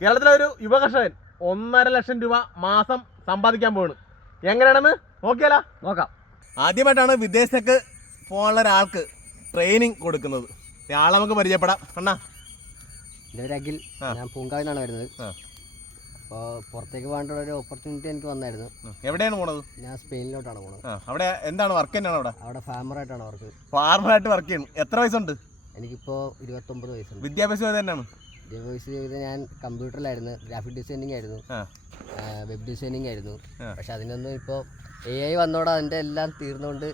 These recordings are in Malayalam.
കേരളത്തിലെ ഒരു യുവ കർഷകൻ ഒന്നര ലക്ഷം രൂപ മാസം സമ്പാദിക്കാൻ പോവാണ് എങ്ങനെയാണെന്ന് നോക്കിയാലോ? നോക്കാം. ആദ്യമായിട്ടാണ് വിദേശത്തേക്ക് പോകാനുള്ള ഒരാൾക്ക് ട്രെയിനിങ് കൊടുക്കുന്നത്. ഇയാളെ നമുക്ക് പരിചയപ്പെടാം. അണ്ണാ. എന്റെ പേര് അഖിൽ. ഞാൻ പൂങ്കാവിൽ നിന്നാണ് വരുന്നത് അപ്പോൾ പുറത്തേക്ക് പോകാനുള്ള ഒരു ഓപ്പർച്യൂണിറ്റി എനിക്ക് വന്നായിരുന്നു. എവിടെയാണ് പോണത്? ഞാൻ സ്പെയിനിലോട്ടാണ് പോണത്. അവിടെ എന്താണ് വർക്ക് തന്നെയാണ് അവിടെ? അവിടെ ഫാമറായിട്ടാണ് വർക്ക് ഫാർമറായിട്ട് വർക്ക് ചെയ്യുന്നു. എത്ര വയസ്സുണ്ട്? എനിക്കിപ്പോൾ ഇരുപത്തൊമ്പത് വയസ്സുണ്ട്. വിദ്യാഭ്യാസം തന്നെയാണ്? വയസ്സ് ചെയ്ത് ഞാൻ കമ്പ്യൂട്ടറിലായിരുന്നു ഗ്രാഫിക് ഡിസൈനിങ് ആയിരുന്നു. വെബ് ഡിസൈനിങ് ആയിരുന്നു. പക്ഷെ അതിനൊന്നും ഇപ്പോൾ എ ഐ വന്നോടെ അതിന്റെ എല്ലാം തീർന്നുകൊണ്ട്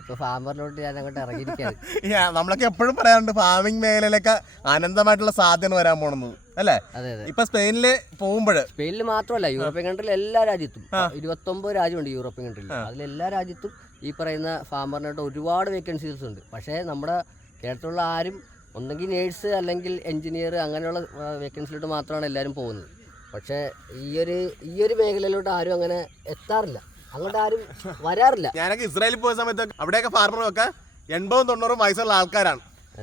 ഇപ്പൊ ഫാമറിലോട്ട് ഞാൻ അങ്ങോട്ട് ഇറങ്ങിയിരിക്കുകയാണ് നമ്മളൊക്കെ എപ്പോഴും പറയാറുണ്ട് ഫാമിംഗ് മേഖലയിലൊക്കെ അനന്തമായിട്ടുള്ള സാധ്യത വരാൻ പോണെന്ന് അല്ലേ? അതെ അതെ. ഇപ്പൊ സ്പെയിനിൽ പോകുമ്പോൾ സ്പെയിനിൽ മാത്രമല്ല യൂറോപ്യൻ കൺട്രിയിൽ എല്ലാ രാജ്യത്തും ഇരുപത്തൊമ്പത് രാജ്യമുണ്ട് യൂറോപ്യൻ കൺട്രിയിൽ അതിലെല്ലാ രാജ്യത്തും ഈ പറയുന്ന ഫാമറിനായിട്ട് ഒരുപാട് വേക്കൻസീസ് ഉണ്ട്. പക്ഷേ നമ്മുടെ കേരളത്തിലുള്ള ആരും ഒന്നെങ്കിൽ നേഴ്സ് അല്ലെങ്കിൽ എൻജിനീയർ അങ്ങനെയുള്ള വേക്കൻസിലോട്ട് മാത്രമാണ് എല്ലാവരും പോകുന്നത്. പക്ഷേ ഈയൊരു ഈയൊരു ഈ ഒരു മേഖലയിലോട്ട് ആരും അങ്ങനെ എത്താറില്ല. അങ്ങോട്ട് ആരും വരാറില്ല. ഞാനൊക്കെ ഇസ്രായേലിൽ പോയ സമയത്ത് അവിടെയൊക്കെ ഫാർമറൊക്കെ എൺപതും തൊണ്ണൂറും വയസ്സുള്ള ആൾക്കാരാണ്.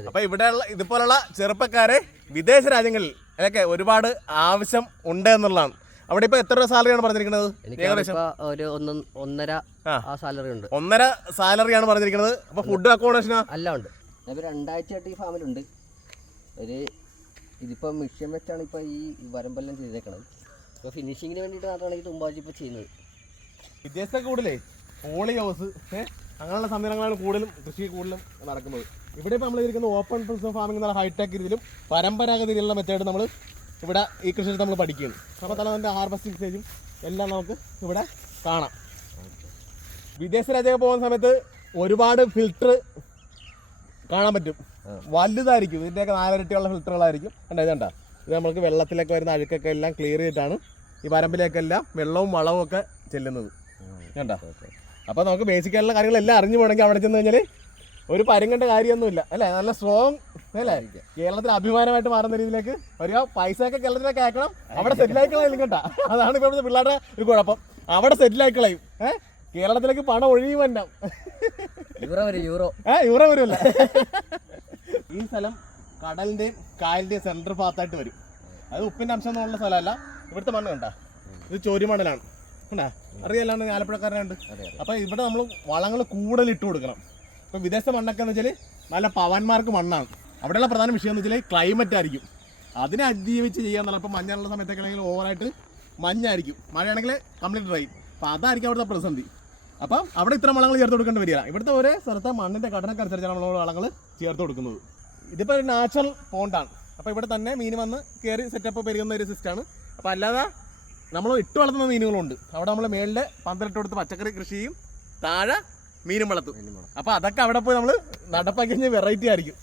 അപ്പൊ ഇവിടെയുള്ള ഇതുപോലുള്ള ചെറുപ്പക്കാരെ വിദേശ രാജ്യങ്ങളിൽ അതൊക്കെ ഒരുപാട് ആവശ്യം ഉണ്ട് എന്നുള്ളതാണ്. അവിടെ ഇപ്പൊ എത്ര സാലറിയാണ് പറഞ്ഞിരിക്കുന്നത്? ഏകദേശം? ഒരു ഒന്ന് ഒന്നര സാലറി ഉണ്ട്. ഒന്നര സാലറിയാണ് പറഞ്ഞിരിക്കുന്നത്. അപ്പൊ ഫുഡ് അക്കോമഡേഷനോ അല്ല ഉണ്ട്. ഞാൻ രണ്ടാഴ്ചയായിട്ട് ഈ ഫാമിലുണ്ട്. ഒരു ഇതിപ്പോൾ മിഷ്യൻ വെച്ചാണ് ഇപ്പോൾ ഈ വരമ്പെല്ലാം ചെയ്തേക്കണത്. ഇപ്പോൾ ഫിനിഷിങ്ങിന് വേണ്ടിയിട്ട് മാത്രമാണ് ഈ തുമ്പാച്ചി ഇപ്പോൾ ചെയ്യുന്നത്. വിദ്യാഭ്യാസം കൂടുതലേ പോളി ഹൗസ് അങ്ങനെയുള്ള സംവിധാനങ്ങളാണ് കൂടുതലും കൃഷി കൂടുതലും നടക്കുന്നത്. ഇവിടെ ഇപ്പോൾ നമ്മൾ ഇരിക്കുന്ന ഓപ്പൺ പ്രിൻസിപ്പൽ ഫാമിംഗ് എന്നുള്ള ഹൈടെക് രീതിയിലും പരമ്പരാഗത രീതിയിലുള്ള മെത്തേഡ് നമ്മൾ ഇവിടെ ഈ കൃഷി നമ്മൾ പഠിക്കുന്നു അപ്പോൾ തന്നെ അതിന്റെ ഹാർവസ്റ്റിംഗ് സ്റ്റേജും എല്ലാം നമുക്ക് ഇവിടെ കാണാം. വിദേശ രാജ്യമൊക്കെ പോകുന്ന സമയത്ത് ഒരുപാട് ഫിൽറ്റർ കാണാൻ പറ്റും. വലുതായിരിക്കും. ഇതിന്റെയൊക്കെ നാലരട്ടിയുള്ള ഫിൽറ്ററുകളായിരിക്കും. കണ്ടോ ഇതണ്ട? ഇത് നമുക്ക് വെള്ളത്തിലൊക്കെ വരുന്ന അഴുക്കൊക്കെ എല്ലാം ക്ലിയർ ചെയ്തിട്ടാണ് ഈ പരമ്പിലേക്കെല്ലാം വെള്ളവും വളവും ഒക്കെ ചെല്ലുന്നത്. കണ്ടോ? അപ്പോൾ നമുക്ക് ബേസിക് ആയിട്ടുള്ള കാര്യങ്ങളെല്ലാം അറിഞ്ഞു പോകണമെങ്കിൽ അവിടെ ചെന്ന് കഴിഞ്ഞാൽ ഒരു പരുങ്ങേണ്ട കാര്യമൊന്നുമില്ല. അല്ലേ? നല്ല സ്ട്രോങ് അല്ലേ? കേരളത്തിൽ അഭിമാനമായിട്ട് മാറുന്ന രീതിയിലേക്ക് വരിക. പൈസ ഒക്കെ കേരളത്തിലേക്ക് ആക്കണം അവിടെ സെറ്റിൽ ആയിക്കളയും കേട്ടാ അതാണ് ഇപ്പോഴത്തെ പിള്ളേരുടെ ഒരു കുഴപ്പം. അവിടെ സെറ്റിൽ ആയിക്കളയും ഏഹ് കേരളത്തിലേക്ക് പണം ഒഴിയും വന്നാം യൂറോ വരും യൂറോ. ഏ യൂറോ വരുമല്ല ഈ സ്ഥലം കടലിന്റെയും കായലിന്റെയും സെൻട്രൽ ഭാഗത്തായിട്ട് വരും. അത് ഉപ്പിന്റെ അംശം എന്നുള്ള സ്ഥലമല്ല ഇവിടുത്തെ മണ്ണ് കണ്ട. ഇത് ചോരിമണലാണ് കണ്ടാ? അറിയാലാണ് ആലപ്പുഴക്കാരനുണ്ട് അപ്പൊ ഇവിടെ നമ്മൾ വളങ്ങൾ കൂടുതൽ ഇട്ട് കൊടുക്കണം. ഇപ്പൊ വിദേശ മണ്ണൊക്കെ എന്ന് വെച്ചാൽ നല്ല പവന്മാർക്ക് മണ്ണാണ്. അവിടെയുള്ള പ്രധാന വിഷയം എന്ന് വെച്ചാൽ ക്ലൈമറ്റ് ആയിരിക്കും. അതിനെ അതിജീവിച്ച് ചെയ്യാന്നുള്ള ഇപ്പൊ മഞ്ഞുള്ള സമയത്തൊക്കെ ആണെങ്കിൽ ഓവറായിട്ട് മഞ്ഞായിരിക്കും. മഴയാണെങ്കിൽ കംപ്ലീറ്റ് ഡ്രൈ അപ്പൊ അതായിരിക്കും അവിടുത്തെ പ്രതിസന്ധി. അപ്പം അവിടെ ഇത്ര വളങ്ങൾ ചേർത്ത് കൊടുക്കേണ്ടി വരിക ഇവിടുത്തെ ഒരേ സ്ഥലത്തെ മണ്ണിന്റെ ഘടനക്കനുസരിച്ചാണ് നമ്മൾ വളങ്ങൾ ചേർത്ത് കൊടുക്കുന്നത്. ഇതിപ്പോൾ ഒരു നാച്ചുറൽ പോണ്ടാണ് അപ്പോൾ ഇവിടെ തന്നെ മീൻ വന്ന് കയറി സെറ്റപ്പ് പെരുകുന്ന ഒരു സിസ്റ്റമാണ് അപ്പോൾ അല്ലാതെ നമ്മൾ ഇട്ട് വളർത്തുന്ന മീനുകളുണ്ട്. അവിടെ നമ്മൾ മേളിൽ പന്തലിട്ട് കൊടുത്ത് പച്ചക്കറി കൃഷിയും താഴെ മീനും വളർത്തും. അപ്പോൾ അതൊക്കെ അവിടെ പോയി നമ്മൾ നടപ്പാക്കി കഴിഞ്ഞാൽ വെറൈറ്റി ആയിരിക്കും.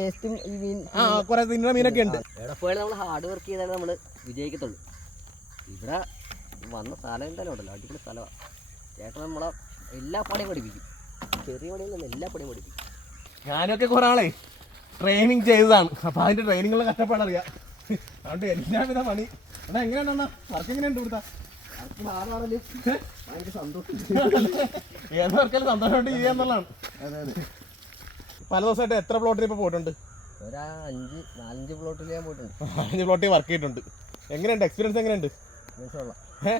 വേസ്റ്റും ഈ മീൻ ആ കുറെ തിന്നുന്ന മീനൊക്കെ ഉണ്ട്. എവിടെ പോയാലും നമ്മൾ ഹാർഡ് വർക്ക് ചെയ്താലേ നമ്മൾ വിജയിക്കത്തുള്ളൂ. ഇവിടെ വന്ന സ്ഥലം എന്തായാലും ഉണ്ടല്ലോ. അടിപൊളി സ്ഥലമാണ് ചേട്ടൻ നമ്മളെ എല്ലാ പണിയും പഠിപ്പിക്കും. ചെറിയ പണിയൊന്നും എല്ലാ പണിയും പഠിപ്പിക്കും. ഞാനൊക്കെ കുറെ ആളെ ട്രെയിനിങ് ചെയ്തതാണ്. അപ്പൊ അതിന്റെ ട്രെയിനിങ്ങുള്ള കഷ്ടപ്പാടറിയാം അതുകൊണ്ട് എല്ലാവിധ പണി. എന്നാ എങ്ങനെയാണ് വർക്ക് എങ്ങനെയുണ്ട് ഇവിടുത്തെ? ഏത് വർക്കാലും സന്തോഷമായിട്ട് ചെയ്യാന്നുള്ളതാണ് പല ദിവസമായിട്ട് എത്ര പ്ലോട്ടിൽ ഇപ്പോൾ പോയിട്ടുണ്ട്? ഒരു അഞ്ച് നാലഞ്ച് പ്ലോട്ടിൽ ഞാൻ പോയിട്ടുണ്ട്. അഞ്ച് പ്ലോട്ടിൽ വർക്ക് ചെയ്തിട്ടുണ്ട്. എങ്ങനെയുണ്ട്? എക്സ്പീരിയൻസ് എങ്ങനെയുണ്ട്?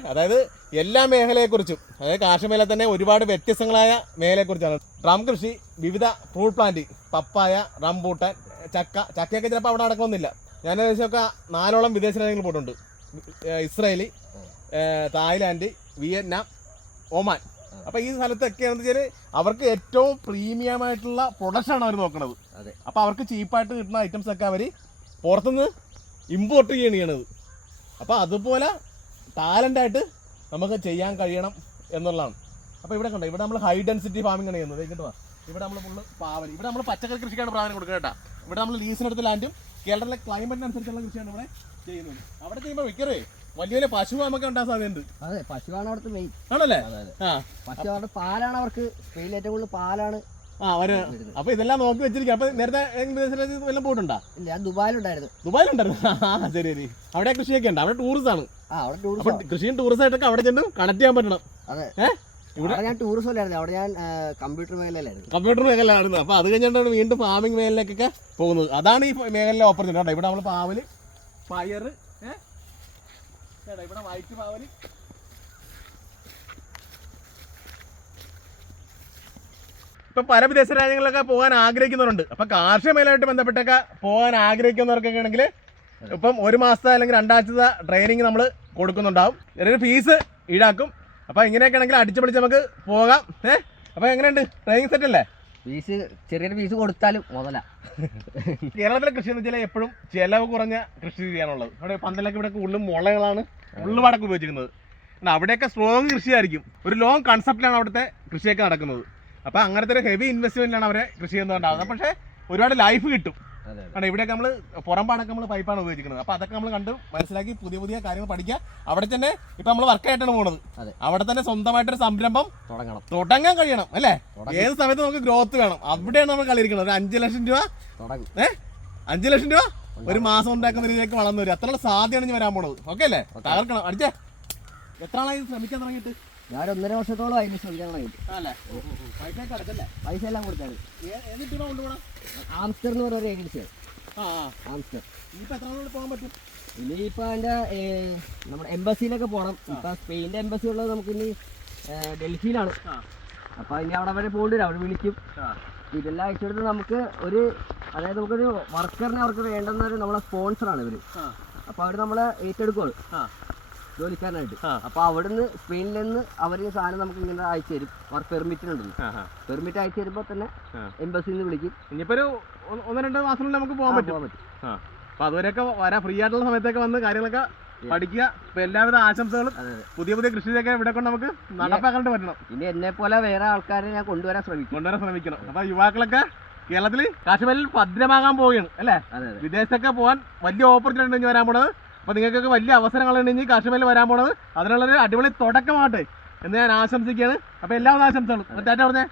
അതായത് എല്ലാ മേഖലയെക്കുറിച്ചും അതായത് കാർഷിക മേഖല തന്നെ ഒരുപാട് വ്യത്യസ്തങ്ങളായ മേഖലയെക്കുറിച്ചാണ്. റം കൃഷി വിവിധ ഫ്രൂട്ട് പ്ലാന്റ് പപ്പായ റംബൂട്ടാൻ ചക്ക ചക്കയൊക്കെ ചിലപ്പോൾ അവിടെ നടക്കുന്നില്ല ഞാൻ ഏകദേശമൊക്കെ നാലോളം വിദേശ രാജ്യങ്ങളിൽ പോയിട്ടുണ്ട്. Israeli Israeli Thailand Vietnam Oman. അപ്പൊ ഈ സ്ഥലത്തൊക്കെയാണെന്ന് വെച്ചാൽ അവർക്ക് ഏറ്റവും പ്രീമിയം ആയിട്ടുള്ള പ്രൊഡക്ഷൻ ആണ് അവർ നോക്കുന്നത് അപ്പൊ അപ്പോൾ അവർക്ക് ചീപ്പായിട്ട് കിട്ടുന്ന ഐറ്റംസ് ഒക്കെ അവർ പുറത്തുനിന്ന് ഇമ്പോർട്ട് ചെയ്യാണ് ചെയ്യണത്. അപ്പോൾ അതുപോലെ ടാലന്റായിട്ട് നമുക്ക് ചെയ്യാൻ കഴിയണം എന്നുള്ളതാണ്. അപ്പോൾ ഇവിടെ കണ്ടോ ഇവിടെ നമ്മൾ ഹൈ ഡെൻസിറ്റി ഫാമിംഗ് ആണ് ചെയ്യുന്നത്. കേട്ടോ ഇവിടെ നമ്മൾ ഫുള്ള് പാവൽ ഇവിടെ നമ്മൾ പച്ചക്കറി കൃഷിക്കാണ് പ്രാധാന്യം കൊടുക്കുക കേട്ടോ. ഇവിടെ നമ്മൾ ലീസിനെടുത്ത ലാൻഡും കേരളത്തിലെ ക്ലൈമറ്റിനനുസരിച്ചുള്ള കൃഷിയാണ് ഇവിടെ ചെയ്യുന്നത്. അവിടെ ചെയ്യുമ്പോൾ വിൽക്കറേ വലിയ വലിയ പശു നമുക്ക് ഉണ്ടാകാൻ സാധ്യതയുണ്ട്. അതെ പശുവാണ് അവിടുത്തെ മെയിൻ ആണല്ലേ? പശു അവരുടെ പാലാണ് അവർക്ക് മെയിൻ ഏറ്റവും കൂടുതൽ പാലാണ് ആ ഒരു അപ്പോൾ ഇതെല്ലാം നോക്കി വെച്ചിരിക്കും. നേരത്തെ വിദേശ പോയിട്ടുണ്ടോ? ഇല്ല ഞാൻ ദുബായിലുണ്ടായിരുന്നു. ദുബായിലുണ്ടായിരുന്നു? ആ ശരി ശരി. അവിടെ കൃഷിയൊക്കെ ഉണ്ട്. അവിടെ ടൂറിസ്റ്റ് ആണ്. അപ്പൊ കൃഷിയും ടൂറിസം ആയിട്ടൊക്കെ അവിടെ ചെന്ന് കണക്ട് ചെയ്യാൻ പറ്റണം. ഇവിടെ? ഞാൻ ടൂറിസം അല്ലായിരുന്നു. അവിടെ ഞാൻ കമ്പ്യൂട്ടർ മേഖലയിലായിരുന്നു. കമ്പ്യൂട്ടർ മേഖലയിലായിരുന്നു. അപ്പൊ അത് കഴിഞ്ഞിട്ടാണ് വീണ്ടും ഫാമിംഗ് മേഖലയിലേക്കൊക്കെ പോകുന്നത്. അതാണ് ഈ മേഖലയിലെ ഓപ്പർച്യൂണിറ്റി ഇവിടെ നമ്മൾ പാവൽ പയർ ഏഹ് ഇവിടെ വൈറ്റ് പാവൽ ഇപ്പൊ പല വിദേശ രാജ്യങ്ങളിലൊക്കെ പോകാൻ ആഗ്രഹിക്കുന്നവരുണ്ട്. അപ്പൊ കാർഷിക മേഖലയായിട്ട് ബന്ധപ്പെട്ടൊക്കെ പോകാൻ ആഗ്രഹിക്കുന്നവർക്കൊക്കെ ആണെങ്കിൽ ഇപ്പം ഒരു മാസത്തെ അല്ലെങ്കിൽ രണ്ടാഴ്ചത്തെ ട്രെയിനിങ് നമ്മൾ കൊടുക്കുന്നുണ്ടാവും. ചെറിയൊരു ഫീസ് ഈടാക്കും. അപ്പൊ ഇങ്ങനെയൊക്കെ ആണെങ്കിൽ അടിച്ചു പിടിച്ച് നമുക്ക് പോകാം. ഏഹ് അപ്പൊ എങ്ങനെയുണ്ട്? ട്രെയിനിങ് സെറ്റ് അല്ലേ? ഫീസ് ചെറിയൊരു ഫീസ് കൊടുത്താലും മുതല. കേരളത്തിലെ കൃഷി എന്ന് വെച്ചാൽ എപ്പോഴും ചെലവ് കുറഞ്ഞ കൃഷി ചെയ്യാനുള്ളത് അവിടെ പന്തലൊക്കെ ഇവിടെ കൂടുതലും മുളകളാണ് ഉള്ളുപാടൊക്കെ ഉപയോഗിച്ചിരിക്കുന്നത്. അവിടെയൊക്കെ സ്ട്രോങ് കൃഷിയായിരിക്കും. ഒരു ലോങ് കൺസെപ്റ്റിലാണ് അവിടുത്തെ കൃഷിയൊക്കെ നടക്കുന്നത്. അപ്പോൾ അങ്ങനത്തെ ഒരു ഹെവി ഇൻവെസ്റ്റ്മെന്റിലാണ് അവരെ കൃഷി ചെയ്യുന്നുണ്ടാവുന്നത് പക്ഷേ ഒരുപാട് ലൈഫ് കിട്ടും. അതെ കാരണം ഇവിടെയൊക്കെ നമ്മൾ പുറംപാടൊക്കെ നമ്മൾ പൈപ്പാണ് ഉപയോഗിക്കുന്നത് അപ്പൊ അതൊക്കെ നമ്മൾ കണ്ട് മനസ്സിലാക്കി പുതിയ പുതിയ കാര്യങ്ങൾ പഠിക്കുക. അവിടെ തന്നെ ഇപ്പൊ നമ്മൾ വർക്കായിട്ടാണ് അതെ. അവിടെ തന്നെ സ്വന്തമായിട്ടൊരു സംരംഭം തുടങ്ങണം. തുടങ്ങാൻ കഴിയണം അല്ലേ? ഏത് സമയത്ത് നമുക്ക് ഗ്രോത്ത് വേണം? അവിടെയാണ് നമ്മൾ കളിയിരിക്കുന്നത്. ഒരു അഞ്ച് ലക്ഷം രൂപ തുടങ്ങും. ഏ? അഞ്ച് ലക്ഷം രൂപ? ഒരു മാസം ഉണ്ടാക്കുന്ന രീതിയിലേക്ക് വളർന്നു വരും. അത്രയുള്ള സാധ്യതയാണ് ഞാൻ വരാൻ പോണത്. ഓക്കെ അല്ലേ? തകർക്കണം. അടിച്ചേ. എത്ര ആളായി ശ്രമിക്കാൻ തുടങ്ങിയിട്ട്? ഞാൻ ഒന്നര വർഷത്തോളം അതിന് ശ്രമിക്കാൻ പൈസ എല്ലാം കൊടുത്താണ്. ആംസ്റ്റർ എന്ന് പറയുന്ന ഒരു ഏജൻസിയാണ് ആംസ്റ്റർ. ഇനിയിപ്പോൾ അതിന്റെ നമ്മുടെ എംബസിയിലൊക്കെ പോകണം ഇപ്പം സ്പെയിനിന്റെ എംബസി ഉള്ളത് നമുക്ക് ഇനി ഡൽഹിയിലാണ്. അപ്പൊ അപ്പോൾ ഇനി അവിടെ വരെ പോകേണ്ടി വരും അവർ വിളിക്കും ഇതെല്ലാം അയച്ചെടുത്ത് നമുക്ക് ഒരു അതായത് നമുക്കൊരു വർക്കറിനെ അവർക്ക് വേണ്ടെന്നൊരു നമ്മളെ സ്പോൺസറാണ് ഇവർ ആ. അപ്പോൾ അവർ നമ്മളെ ഏറ്റെടുക്കുവാണ്. ജോലിക്കാരനായിട്ട്. അപ്പൊ അവിടുന്ന് സ്പെയിനിൽ നിന്ന് അവർ സാധനം നമുക്ക് ഇങ്ങനെ അയച്ചു തരും. അവർ പെർമിറ്റിനുണ്ടല്ലോ. ആ ആ. പെർമിറ്റ് അയച്ചു തരുമ്പോ തന്നെ എംബസിൽ നിന്ന് വിളിക്കും. ഇനിയിപ്പോ ഒരു ഒന്ന് രണ്ട് മാസത്തിനുള്ളിൽ നമുക്ക് പോകാൻ പറ്റും. ആ. അതുവരെയൊക്കെ വരാൻ ഫ്രീ ആയിട്ടുള്ള സമയത്തൊക്കെ വന്ന് കാര്യങ്ങളൊക്കെ പഠിക്കുക. ഇപ്പൊ എല്ലാവിധ ആശംസകളും പുതിയ പുതിയ കൃഷിയൊക്കെ ഇവിടെ കൊണ്ട് നമുക്ക് നടപ്പാക്കേണ്ടി പറ്റണം. ഇനി എന്നെ പോലെ വേറെ ആൾക്കാരെ ഞാൻ കൊണ്ടുവരാൻ ശ്രമിക്കും. കൊണ്ടുവരാൻ ശ്രമിക്കണം. അപ്പൊ യുവാക്കളൊക്കെ കേരളത്തിൽ കാശ്മീരിൽ ഭദ്രമാകാൻ പോവുകയാണ് അല്ലേ? വിദേശത്തൊക്കെ പോകാൻ വലിയ ഓപ്പർച്യൂണിറ്റി വരാൻ പോണത്. അപ്പോൾ നിങ്ങൾക്കൊക്കെ വലിയ അവസരങ്ങളുണ്ട് ഇനി കാശ്മീരിൽ വരാൻ പോണത്. അതിനുള്ളൊരു അടിപൊളി തുടക്കമാകട്ടെ എന്ന് ഞാൻ ആശംസിക്കുകയാണ്. അപ്പോൾ എല്ലാവിധ ആശംസകളും ടാറ്റ പറഞ്ഞേ.